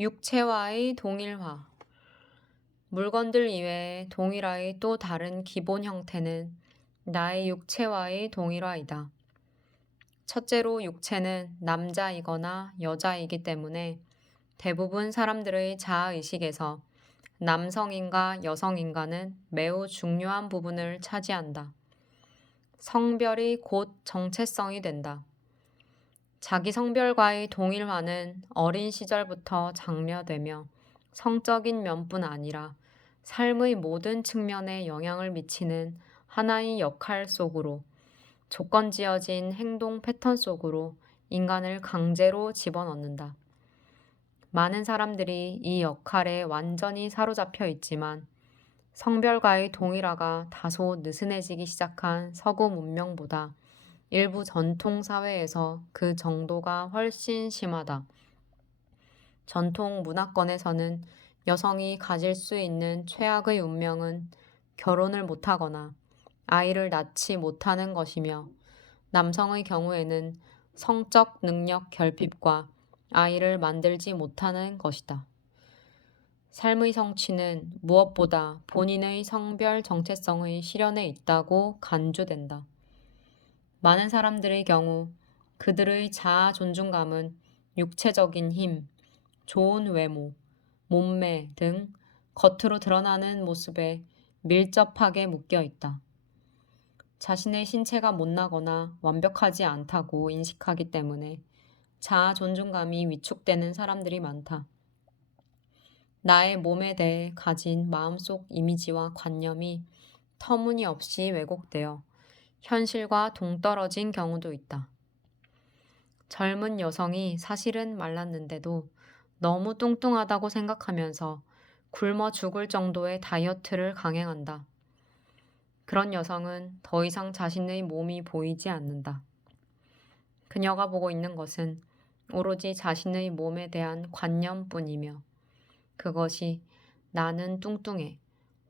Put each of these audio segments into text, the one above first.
육체와의 동일화. 물건들 이외에 동일화의 또 다른 기본 형태는 나의 육체와의 동일화이다. 첫째로 육체는 남자이거나 여자이기 때문에 대부분 사람들의 자아의식에서 남성인가 여성인가는 매우 중요한 부분을 차지한다. 성별이 곧 정체성이 된다. 자기 성별과의 동일화는 어린 시절부터 장려되며 성적인 면뿐 아니라 삶의 모든 측면에 영향을 미치는 하나의 역할 속으로, 조건지어진 행동 패턴 속으로 인간을 강제로 집어넣는다. 많은 사람들이 이 역할에 완전히 사로잡혀 있지만 성별과의 동일화가 다소 느슨해지기 시작한 서구 문명보다 일부 전통 사회에서 그 정도가 훨씬 심하다. 전통 문화권에서는 여성이 가질 수 있는 최악의 운명은 결혼을 못하거나 아이를 낳지 못하는 것이며, 남성의 경우에는 성적 능력 결핍과 아이를 만들지 못하는 것이다. 삶의 성취는 무엇보다 본인의 성별 정체성의 실현에 있다고 간주된다. 많은 사람들의 경우 그들의 자아 존중감은 육체적인 힘, 좋은 외모, 몸매 등 겉으로 드러나는 모습에 밀접하게 묶여 있다. 자신의 신체가 못나거나 완벽하지 않다고 인식하기 때문에 자아 존중감이 위축되는 사람들이 많다. 나의 몸에 대해 가진 마음속 이미지와 관념이 터무니없이 왜곡되어 현실과 동떨어진 경우도 있다. 젊은 여성이 사실은 말랐는데도 너무 뚱뚱하다고 생각하면서 굶어 죽을 정도의 다이어트를 강행한다. 그런 여성은 더 이상 자신의 몸이 보이지 않는다. 그녀가 보고 있는 것은 오로지 자신의 몸에 대한 관념뿐이며, 그것이 나는 뚱뚱해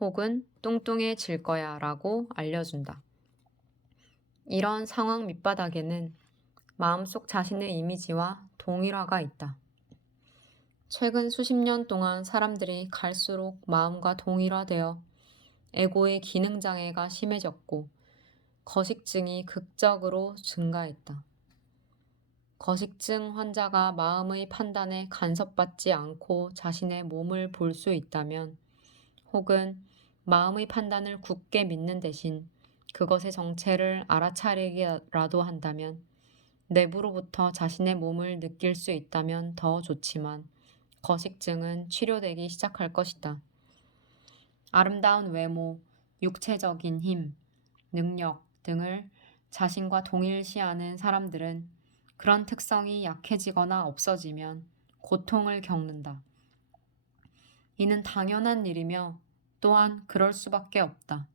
혹은 뚱뚱해질 거야 라고 알려준다. 이런 상황 밑바닥에는 마음속 자신의 이미지와 동일화가 있다. 최근 수십 년 동안 사람들이 갈수록 마음과 동일화되어 에고의 기능장애가 심해졌고 거식증이 극적으로 증가했다. 거식증 환자가 마음의 판단에 간섭받지 않고 자신의 몸을 볼 수 있다면, 혹은 마음의 판단을 굳게 믿는 대신 그것의 정체를 알아차리기라도 한다면, 내부로부터 자신의 몸을 느낄 수 있다면 더 좋지만 거식증은 치료되기 시작할 것이다. 아름다운 외모, 육체적인 힘, 능력 등을 자신과 동일시하는 사람들은 그런 특성이 약해지거나 없어지면 고통을 겪는다. 이는 당연한 일이며 또한 그럴 수밖에 없다.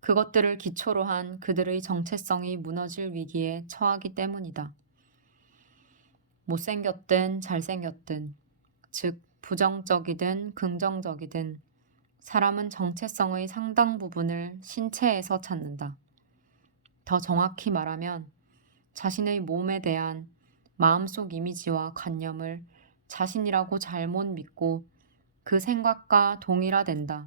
그것들을 기초로 한 그들의 정체성이 무너질 위기에 처하기 때문이다. 못생겼든 잘생겼든, 즉 부정적이든 긍정적이든 사람은 정체성의 상당 부분을 신체에서 찾는다. 더 정확히 말하면 자신의 몸에 대한 마음속 이미지와 관념을 자신이라고 잘못 믿고 그 생각과 동일화된다.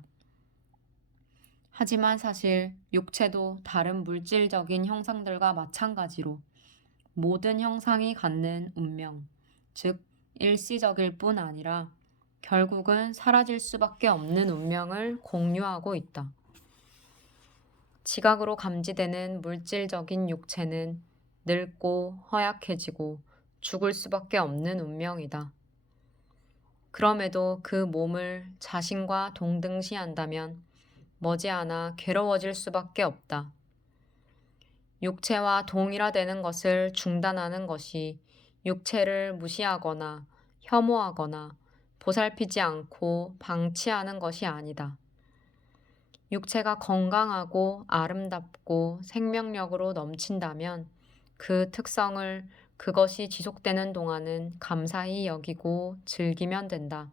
하지만 사실 육체도 다른 물질적인 형상들과 마찬가지로 모든 형상이 갖는 운명, 즉 일시적일 뿐 아니라 결국은 사라질 수밖에 없는 운명을 공유하고 있다. 지각으로 감지되는 물질적인 육체는 늙고 허약해지고 죽을 수밖에 없는 운명이다. 그럼에도 그 몸을 자신과 동등시한다면 머지않아 괴로워질 수밖에 없다. 육체와 동일화되는 것을 중단하는 것이 육체를 무시하거나 혐오하거나 보살피지 않고 방치하는 것이 아니다. 육체가 건강하고 아름답고 생명력으로 넘친다면 그 특성을 그것이 지속되는 동안은 감사히 여기고 즐기면 된다.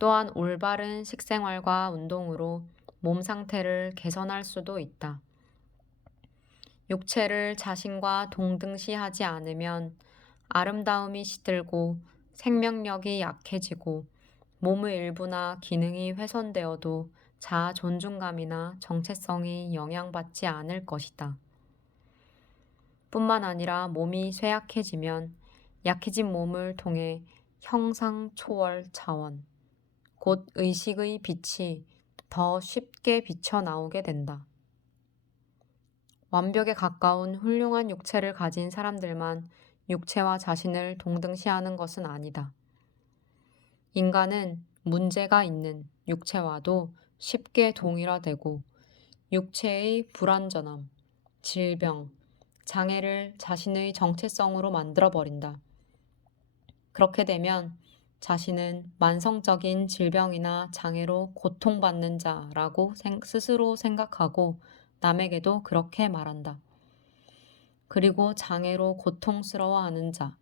또한 올바른 식생활과 운동으로 몸 상태를 개선할 수도 있다. 육체를 자신과 동등시하지 않으면 아름다움이 시들고 생명력이 약해지고 몸의 일부나 기능이 훼손되어도 자아 존중감이나 정체성이 영향받지 않을 것이다. 뿐만 아니라 몸이 쇠약해지면 약해진 몸을 통해 형상 초월 차원, 곧 의식의 빛이 더 쉽게 비쳐 나오게 된다. 완벽에 가까운 훌륭한 육체를 가진 사람들만 육체와 자신을 동등시하는 것은 아니다. 인간은 문제가 있는 육체와도 쉽게 동일화되고 육체의 불완전함, 질병, 장애를 자신의 정체성으로 만들어버린다. 그렇게 되면 자신은 만성적인 질병이나 장애로 고통받는 자라고 스스로 생각하고 남에게도 그렇게 말한다. 그리고 장애로 고통스러워하는 자,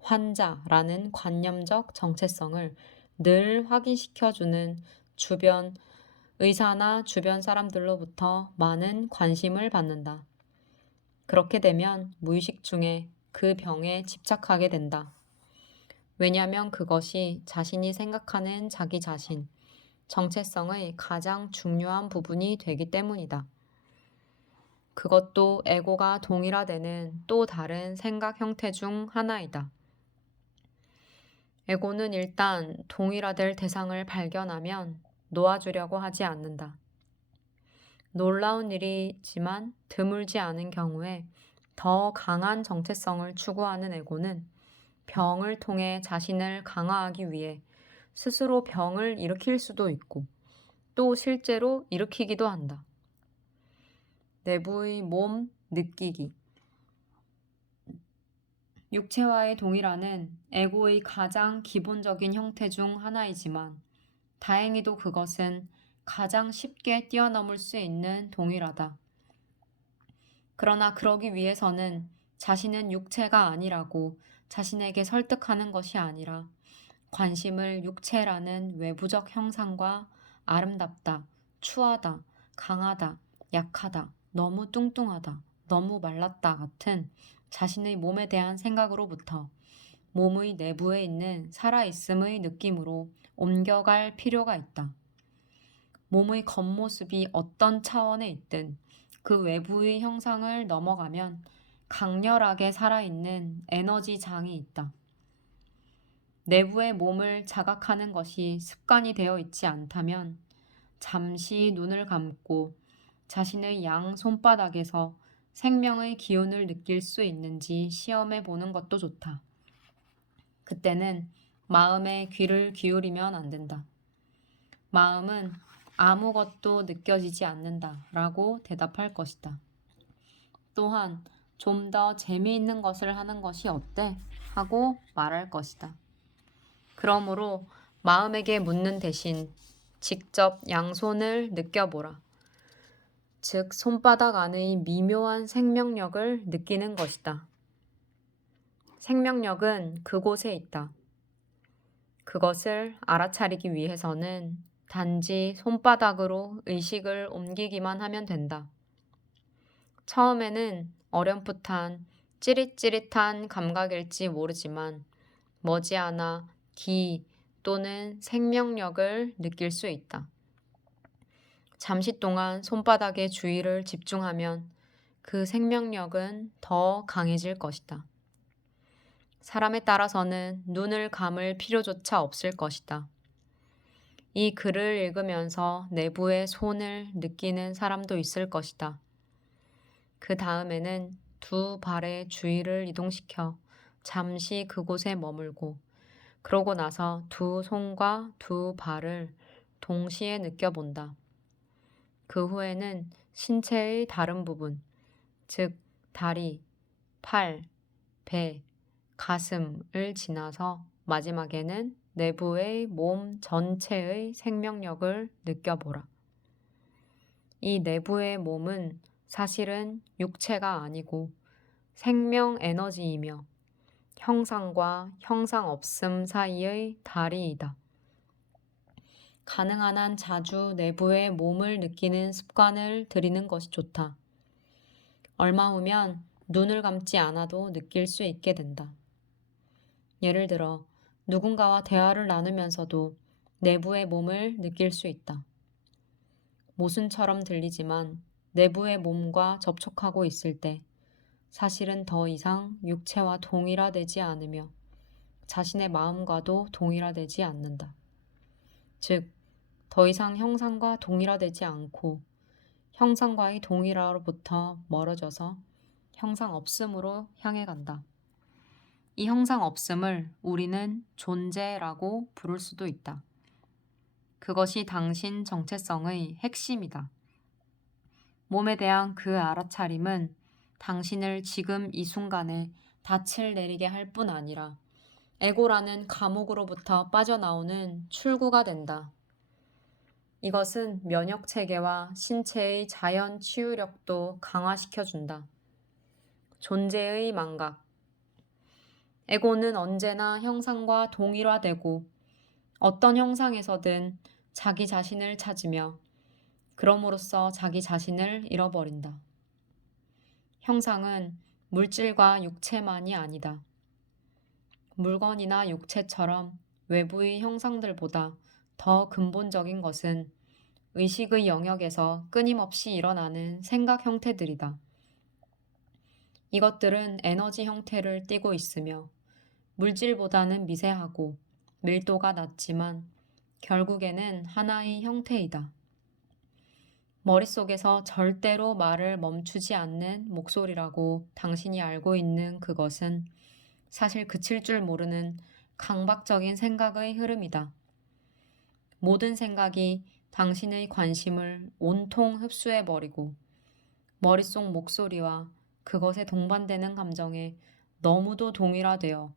환자라는 관념적 정체성을 늘 확인시켜주는 주변 의사나 주변 사람들로부터 많은 관심을 받는다. 그렇게 되면 무의식 중에 그 병에 집착하게 된다. 왜냐하면 그것이 자신이 생각하는 자기 자신, 정체성의 가장 중요한 부분이 되기 때문이다. 그것도 에고가 동일화되는 또 다른 생각 형태 중 하나이다. 에고는 일단 동일화될 대상을 발견하면 놓아주려고 하지 않는다. 놀라운 일이지만 드물지 않은 경우에 더 강한 정체성을 추구하는 에고는 병을 통해 자신을 강화하기 위해 스스로 병을 일으킬 수도 있고 또 실제로 일으키기도 한다. 내부의 몸 느끼기. 육체와의 동일화는 에고의 가장 기본적인 형태 중 하나이지만 다행히도 그것은 가장 쉽게 뛰어넘을 수 있는 동일하다. 그러나 그러기 위해서는 자신은 육체가 아니라고 자신에게 설득하는 것이 아니라 관심을 육체라는 외부적 형상과 아름답다, 추하다, 강하다, 약하다, 너무 뚱뚱하다, 너무 말랐다 같은 자신의 몸에 대한 생각으로부터 몸의 내부에 있는 살아있음의 느낌으로 옮겨갈 필요가 있다. 몸의 겉모습이 어떤 차원에 있든 그 외부의 형상을 넘어가면 강렬하게 살아있는 에너지 장이 있다. 내부의 몸을 자각하는 것이 습관이 되어 있지 않다면 잠시 눈을 감고 자신의 양 손바닥에서 생명의 기운을 느낄 수 있는지 시험해 보는 것도 좋다. 그때는 마음에 귀를 기울이면 안 된다. 마음은 아무것도 느껴지지 않는다 라고 대답할 것이다. 또한 좀 더 재미있는 것을 하는 것이 어때? 하고 말할 것이다. 그러므로 마음에게 묻는 대신 직접 양손을 느껴보라. 즉 손바닥 안의 미묘한 생명력을 느끼는 것이다. 생명력은 그곳에 있다. 그것을 알아차리기 위해서는 단지 손바닥으로 의식을 옮기기만 하면 된다. 처음에는 어렴풋한 찌릿찌릿한 감각일지 모르지만 머지않아 기 또는 생명력을 느낄 수 있다. 잠시 동안 손바닥에 주의를 집중하면 그 생명력은 더 강해질 것이다. 사람에 따라서는 눈을 감을 필요조차 없을 것이다. 이 글을 읽으면서 내부의 손을 느끼는 사람도 있을 것이다. 그 다음에는 두 발의 주의를 이동시켜 잠시 그곳에 머물고 그러고 나서 두 손과 두 발을 동시에 느껴본다. 그 후에는 신체의 다른 부분, 즉 다리, 팔, 배, 가슴을 지나서 마지막에는 내부의 몸 전체의 생명력을 느껴보라. 이 내부의 몸은 사실은 육체가 아니고 생명 에너지이며 형상과 형상 없음 사이의 다리이다. 가능한 한 자주 내부의 몸을 느끼는 습관을 들이는 것이 좋다. 얼마 후면 눈을 감지 않아도 느낄 수 있게 된다. 예를 들어 누군가와 대화를 나누면서도 내부의 몸을 느낄 수 있다. 모순처럼 들리지만 내부의 몸과 접촉하고 있을 때 사실은 더 이상 육체와 동일화되지 않으며 자신의 마음과도 동일화되지 않는다. 즉, 더 이상 형상과 동일화되지 않고 형상과의 동일화로부터 멀어져서 형상 없음으로 향해 간다. 이 형상 없음을 우리는 존재라고 부를 수도 있다. 그것이 당신 정체성의 핵심이다. 몸에 대한 그 알아차림은 당신을 지금 이 순간에 닻을 내리게 할 뿐 아니라 에고라는 감옥으로부터 빠져나오는 출구가 된다. 이것은 면역 체계와 신체의 자연 치유력도 강화시켜준다. 존재의 망각. 에고는 언제나 형상과 동일화되고 어떤 형상에서든 자기 자신을 찾으며 그럼으로써 자기 자신을 잃어버린다. 형상은 물질과 육체만이 아니다. 물건이나 육체처럼 외부의 형상들보다 더 근본적인 것은 의식의 영역에서 끊임없이 일어나는 생각 형태들이다. 이것들은 에너지 형태를 띠고 있으며 물질보다는 미세하고 밀도가 낮지만 결국에는 하나의 형태이다. 머릿속에서 절대로 말을 멈추지 않는 목소리라고 당신이 알고 있는 그것은 사실 그칠 줄 모르는 강박적인 생각의 흐름이다. 모든 생각이 당신의 관심을 온통 흡수해버리고 머릿속 목소리와 그것에 동반되는 감정에 너무도 동일화되어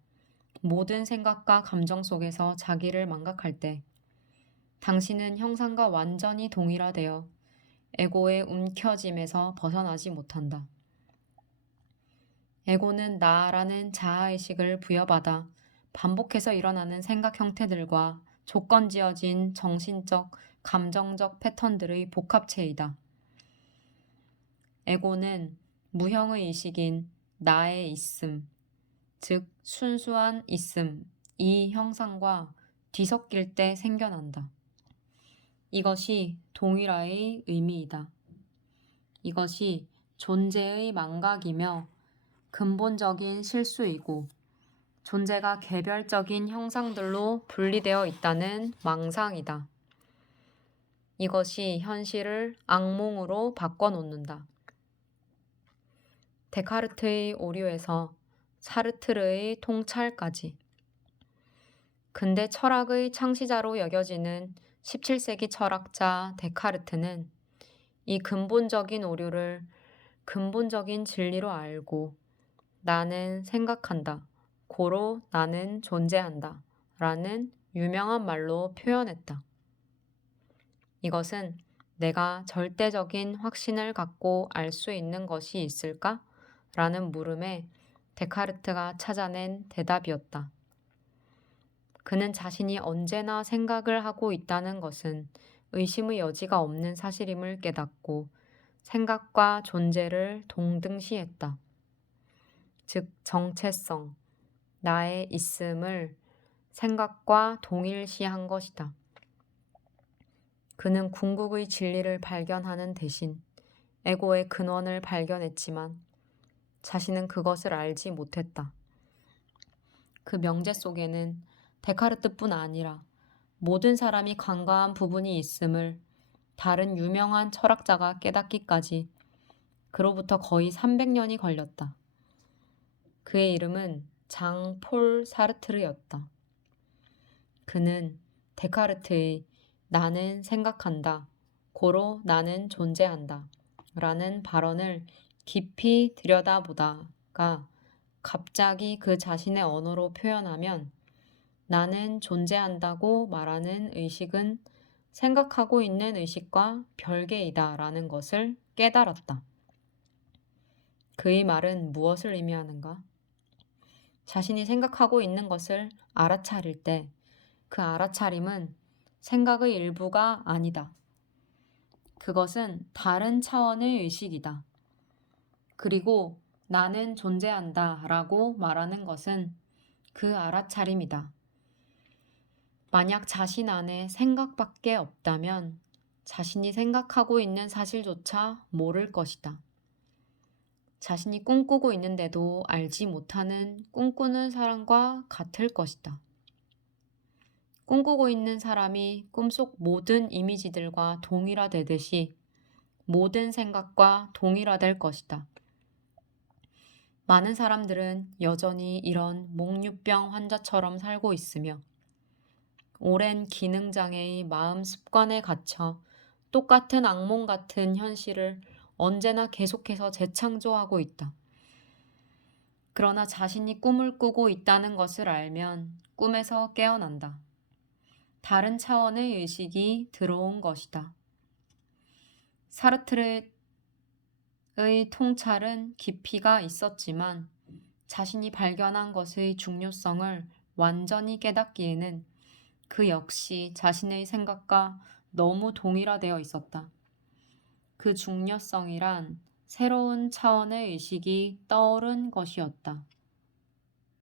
모든 생각과 감정 속에서 자기를 망각할 때 당신은 형상과 완전히 동일화되어 에고의 움켜짐에서 벗어나지 못한다. 에고는 나라는 자아의식을 부여받아 반복해서 일어나는 생각 형태들과 조건지어진 정신적, 감정적 패턴들의 복합체이다. 에고는 무형의 의식인 나의 있음, 즉 순수한 있음, 이 형상과 뒤섞일 때 생겨난다. 이것이 동일화의 의미이다. 이것이 존재의 망각이며 근본적인 실수이고 존재가 개별적인 형상들로 분리되어 있다는 망상이다. 이것이 현실을 악몽으로 바꿔놓는다. 데카르트의 오류에서 사르트르의 통찰까지. 근대 철학의 창시자로 여겨지는 17세기 철학자 데카르트는 이 근본적인 오류를 근본적인 진리로 알고 나는 생각한다. 고로 나는 존재한다. 라는 유명한 말로 표현했다. 이것은 내가 절대적인 확신을 갖고 알 수 있는 것이 있을까? 라는 물음에 데카르트가 찾아낸 대답이었다. 그는 자신이 언제나 생각을 하고 있다는 것은 의심의 여지가 없는 사실임을 깨닫고 생각과 존재를 동등시했다. 즉 정체성, 나의 있음을 생각과 동일시한 것이다. 그는 궁극의 진리를 발견하는 대신 에고의 근원을 발견했지만 자신은 그것을 알지 못했다. 그 명제 속에는 데카르트뿐 아니라 모든 사람이 간과한 부분이 있음을 다른 유명한 철학자가 깨닫기까지 그로부터 거의 300년이 걸렸다. 그의 이름은 장 폴 사르트르였다. 그는 데카르트의 나는 생각한다, 고로 나는 존재한다 라는 발언을 깊이 들여다보다가 갑자기 그 자신의 언어로 표현하면 나는 존재한다고 말하는 의식은 생각하고 있는 의식과 별개이다 라는 것을 깨달았다. 그의 말은 무엇을 의미하는가? 자신이 생각하고 있는 것을 알아차릴 때 그 알아차림은 생각의 일부가 아니다. 그것은 다른 차원의 의식이다. 그리고 나는 존재한다 라고 말하는 것은 그 알아차림이다. 만약 자신 안에 생각밖에 없다면 자신이 생각하고 있는 사실조차 모를 것이다. 자신이 꿈꾸고 있는데도 알지 못하는 꿈꾸는 사람과 같을 것이다. 꿈꾸고 있는 사람이 꿈속 모든 이미지들과 동일화되듯이 모든 생각과 동일화될 것이다. 많은 사람들은 여전히 이런 몽유병 환자처럼 살고 있으며 오랜 기능장애의 마음 습관에 갇혀 똑같은 악몽 같은 현실을 언제나 계속해서 재창조하고 있다. 그러나 자신이 꿈을 꾸고 있다는 것을 알면 꿈에서 깨어난다. 다른 차원의 의식이 들어온 것이다. 사르트르의 통찰은 깊이가 있었지만 자신이 발견한 것의 중요성을 완전히 깨닫기에는 그 역시 자신의 생각과 너무 동일화되어 있었다. 그 중요성이란 새로운 차원의 의식이 떠오른 것이었다.